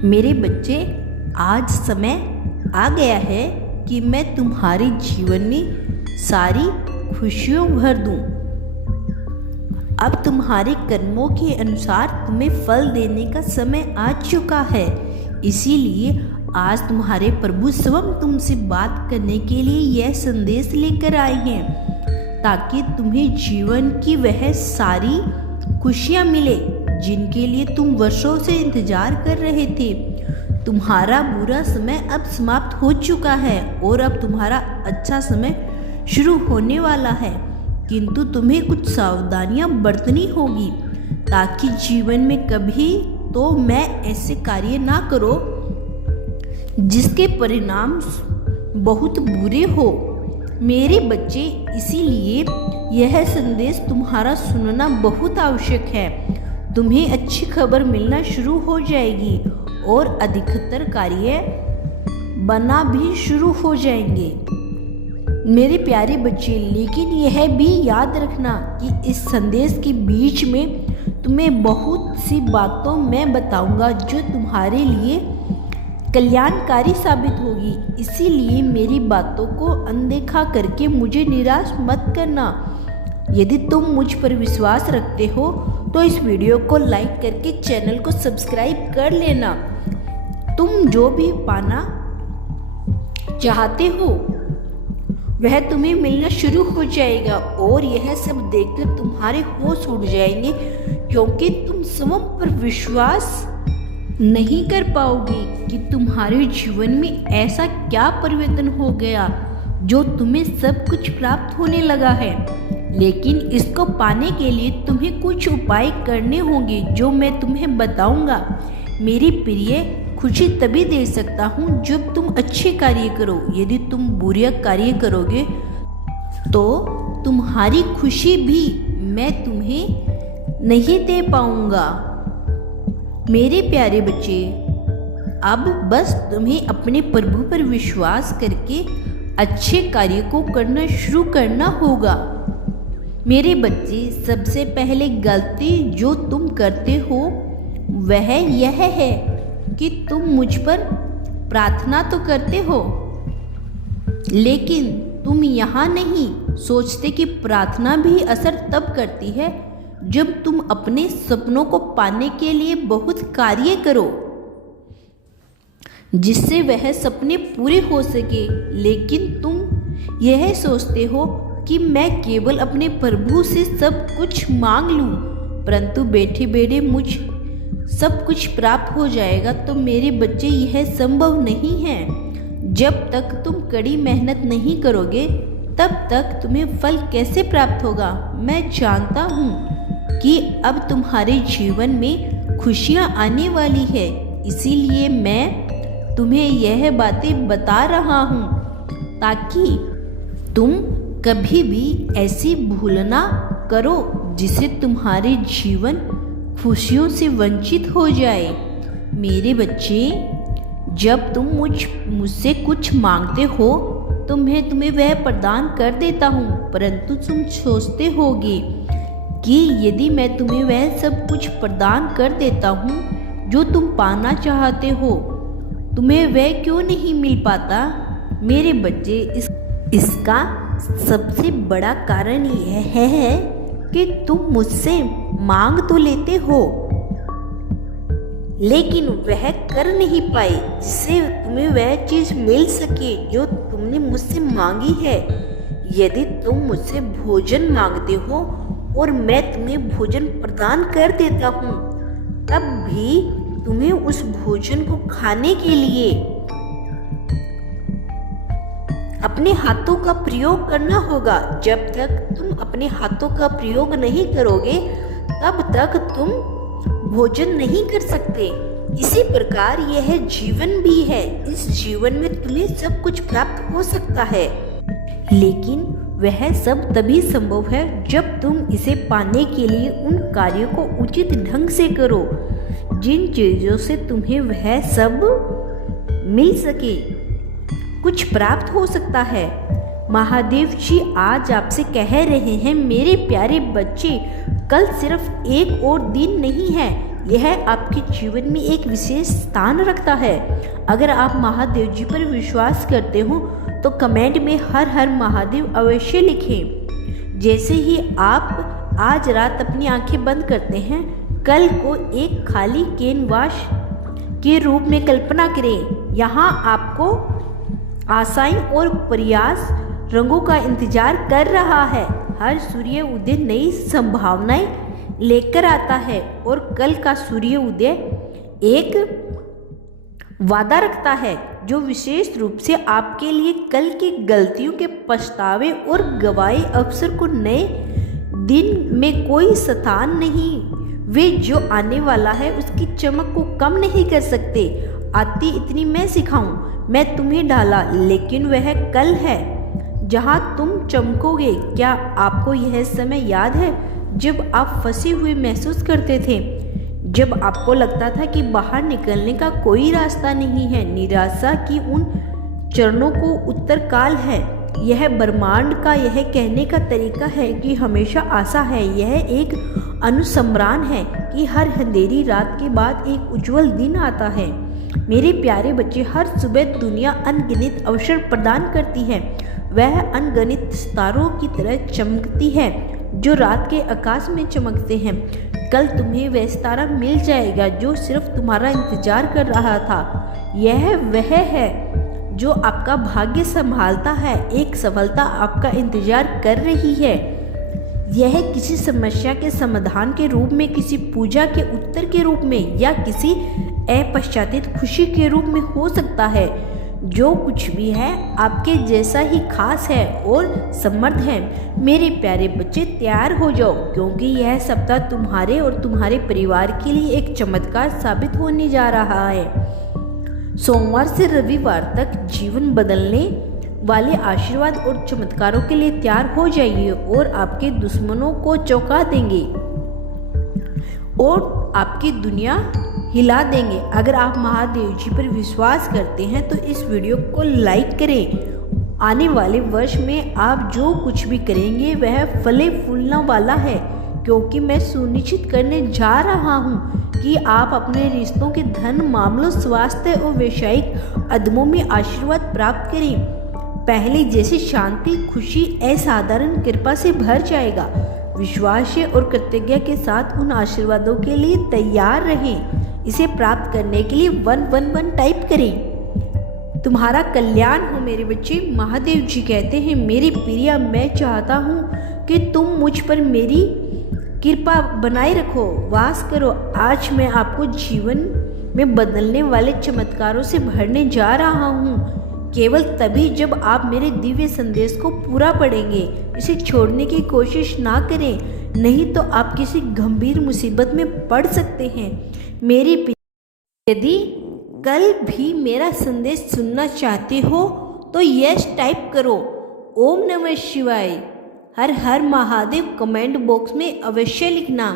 मेरे बच्चे, आज समय आ गया है कि मैं तुम्हारे जीवन में सारी खुशियों भर दूं। अब तुम्हारे कर्मों के अनुसार तुम्हें फल देने का समय आ चुका है। इसीलिए आज तुम्हारे प्रभु स्वयं तुमसे बात करने के लिए यह संदेश लेकर आए हैं, ताकि तुम्हें जीवन की वह सारी खुशियां मिले जिनके लिए तुम वर्षों से इंतजार कर रहे थे। तुम्हारा बुरा समय अब समाप्त हो चुका है और अब तुम्हारा अच्छा समय शुरू होने वाला है, किंतु तुम्हें कुछ सावधानियां बरतनी होगी ताकि जीवन में कभी तो मैं ऐसे कार्य ना करो जिसके परिणाम बहुत बुरे हो। मेरे बच्चे, इसीलिए यह संदेश तुम्हारा सुनना बहुत आवश्यक है। तुम्हें अच्छी खबर मिलना शुरू हो जाएगी और अधिकतर कार्य बना भी शुरू हो जाएंगे। मेरे प्यारे बच्चे, लेकिन यह भी याद रखना कि इस संदेश के बीच में तुम्हें बहुत सी बातों मैं बताऊंगा जो तुम्हारे लिए कल्याणकारी साबित होगी। इसीलिए मेरी बातों को अनदेखा करके मुझे निराश मत करना। यदि तुम मुझ पर विश्वास रखते हो तो इस वीडियो को लाइक करके चैनल को सब्सक्राइब कर लेना। तुम जो भी पाना चाहते हो वह तुम्हें मिलना शुरू हो जाएगा और यह सब देखकर तुम्हारे होश उड़ जाएंगे, क्योंकि तुम स्वयं पर विश्वास नहीं कर पाओगे कि तुम्हारे जीवन में ऐसा क्या परिवर्तन हो गया जो तुम्हें सब कुछ प्राप्त होने लगा है। लेकिन इसको पाने के लिए तुम्हें कुछ उपाय करने होंगे जो मैं तुम्हें बताऊंगा। मेरी प्रिय, खुशी तभी दे सकता हूँ जब तुम अच्छे कार्य करो। यदि तुम बुरे कार्य करोगे तो तुम्हारी खुशी भी मैं तुम्हें नहीं दे पाऊंगा। मेरे प्यारे बच्चे, अब बस तुम्हें अपने प्रभु पर विश्वास करके अच्छे कार्य को करना शुरू करना होगा। मेरे बच्चे, सबसे पहले गलती जो तुम करते हो वह यह है कि तुम मुझ पर प्रार्थना तो करते हो, लेकिन तुम यहाँ नहीं सोचते कि प्रार्थना भी असर तब करती है जब तुम अपने सपनों को पाने के लिए बहुत कार्य करो जिससे वह सपने पूरे हो सके। लेकिन तुम यह सोचते हो कि मैं केवल अपने प्रभु से सब कुछ मांग लूं, परंतु बैठे बैठे मुझ सब कुछ प्राप्त हो जाएगा। तो मेरे बच्चे, यह संभव नहीं है। जब तक तुम कड़ी मेहनत नहीं करोगे तब तक तुम्हें फल कैसे प्राप्त होगा। मैं जानता हूँ कि अब तुम्हारे जीवन में खुशियाँ आने वाली है, इसीलिए मैं तुम्हें यह बातें बता रहा हूँ ताकि तुम कभी भी ऐसी भूल ना करो जिससे तुम्हारे जीवन खुशियों से वंचित हो जाए। मेरे बच्चे, जब तुम मुझसे कुछ मांगते हो तो मैं तुम्हें वह प्रदान कर देता हूँ, परंतु तुम सोचते होगे कि यदि मैं तुम्हें वह सब कुछ प्रदान कर देता हूँ जो तुम पाना चाहते हो, तुम्हें वह क्यों नहीं मिल पाता। मेरे बच्चे, इसका सबसे बड़ा कारण यह है कि तुम मुझसे मांग तो लेते हो लेकिन वह कर नहीं पाए जिससे तुम्हें वह चीज मिल सके जो तुमने मुझसे मांगी है। यदि तुम मुझसे भोजन मांगते हो और मैं तुम्हें भोजन प्रदान कर देता हूँ, तब भी तुम्हें उस भोजन को खाने के लिए अपने हाथों का प्रयोग करना होगा। जब तक तुम अपने हाथों का प्रयोग नहीं करोगे तब तक तुम भोजन नहीं कर सकते। इसी प्रकार यह जीवन भी है। इस जीवन में तुम्हें सब कुछ प्राप्त हो सकता है, लेकिन वह सब तभी संभव है जब तुम इसे पाने के लिए उन कार्यों को उचित ढंग से करो जिन चीजों से तुम्हें वह सब मिल सके, कुछ प्राप्त हो सकता है। महादेव जी आज आपसे कह रहे हैं, मेरे प्यारे बच्चे, कल सिर्फ एक और दिन नहीं है, यह आपके जीवन में एक विशेष स्थान रखता है। अगर आप महादेव जी पर विश्वास करते हो तो कमेंट में हर हर महादेव अवश्य लिखें। जैसे ही आप आज रात अपनी आंखें बंद करते हैं, कल को एक खाली कैनवास के रूप में कल्पना करें। यहाँ आपको आशाएं और प्रयास रंगों का इंतजार कर रहा है। हर सूर्य उदय नई संभावनाएं लेकर आता है और कल का सूर्य उदय एक वादा रखता है जो विशेष रूप से आपके लिए कल की गलतियों के पछतावे और गवाही अवसर को नए दिन में कोई स्थान नहीं। वे जो आने वाला है उसकी चमक को कम नहीं कर सकते। आती इतनी मैं सिखाऊं, मैं तुम्हें डाला, लेकिन वह कल है जहां तुम चमकोगे। क्या आपको यह समय याद है जब आप फंसे हुए महसूस करते थे, जब आपको लगता था कि बाहर निकलने का कोई रास्ता नहीं है? निराशा की उन चरणों को उत्तरकाल है। यह ब्रह्मांड का यह कहने का तरीका है कि हमेशा आशा है। यह एक अनुस्मरण है कि हर अंधेरी रात के बाद एक उज्जवल दिन आता है। मेरे प्यारे बच्चे, हर सुबह दुनिया अनगिनत अवसर प्रदान करती है। वह अनगिनत सितारों की तरह चमकती है जो रात के आकाश में चमकते हैं। कल तुम्हें वह सितारा मिल जाएगा जो सिर्फ तुम्हारा इंतजार कर रहा था। यह वह है जो आपका भाग्य संभालता है। एक सफलता आपका इंतजार कर रही है। यह किसी समस्या के समाधान के रूप में, किसी पूजा के उत्तर के रूप में या किसी अपश्चातित खुशी के रूप में हो सकता है। जो कुछ भी है आपके जैसा ही खास है और समर्थ है। मेरे प्यारे बच्चे, तैयार हो जाओ, क्योंकि यह सप्ताह तुम्हारे और तुम्हारे परिवार के लिए एक चमत्कार साबित होने जा रहा है। सोमवार से रविवार तक जीवन बदलने वाले आशीर्वाद और चमत्कारों के लिए तैयार हो जाइए और आपके दुश्मनों को चौंका देंगे और आपकी दुनिया हिला देंगे। अगर आप महादेव जी पर विश्वास करते हैं तो इस वीडियो को लाइक करें। आने वाले वर्ष में आप जो कुछ भी करेंगे वह फले फूलने वाला है, क्योंकि मैं सुनिश्चित करने जा रहा हूँ कि आप अपने रिश्तों के धन मामलों, स्वास्थ्य और वैवाहिक अदमों में आशीर्वाद प्राप्त करें। पहले जैसे शांति, खुशी, असाधारण कृपा से भर जाएगा। विश्वास और कृतज्ञता के साथ उन आशीर्वादों के लिए तैयार रहें। इसे प्राप्त करने के लिए 111 टाइप करें। तुम्हारा कल्याण हो मेरे बच्चे। महादेव जी कहते हैं, मेरी प्रिया, मैं चाहता हूँ कि तुम मुझ पर मेरी कृपा बनाए रखो, वास करो। आज मैं आपको जीवन में बदलने वाले चमत्कारों से भरने जा रहा हूँ। केवल तभी जब आप मेरे दिव्य संदेश को पूरा पढ़ेंगे। इसे छोड़ने की कोशिश ना करें, नहीं तो आप किसी गंभीर मुसीबत में पड़ सकते हैं। मेरी यदि कल भी मेरा संदेश सुनना चाहते हो तो यस टाइप करो। ओम नमः शिवाय, हर हर महादेव कमेंट बॉक्स में अवश्य लिखना।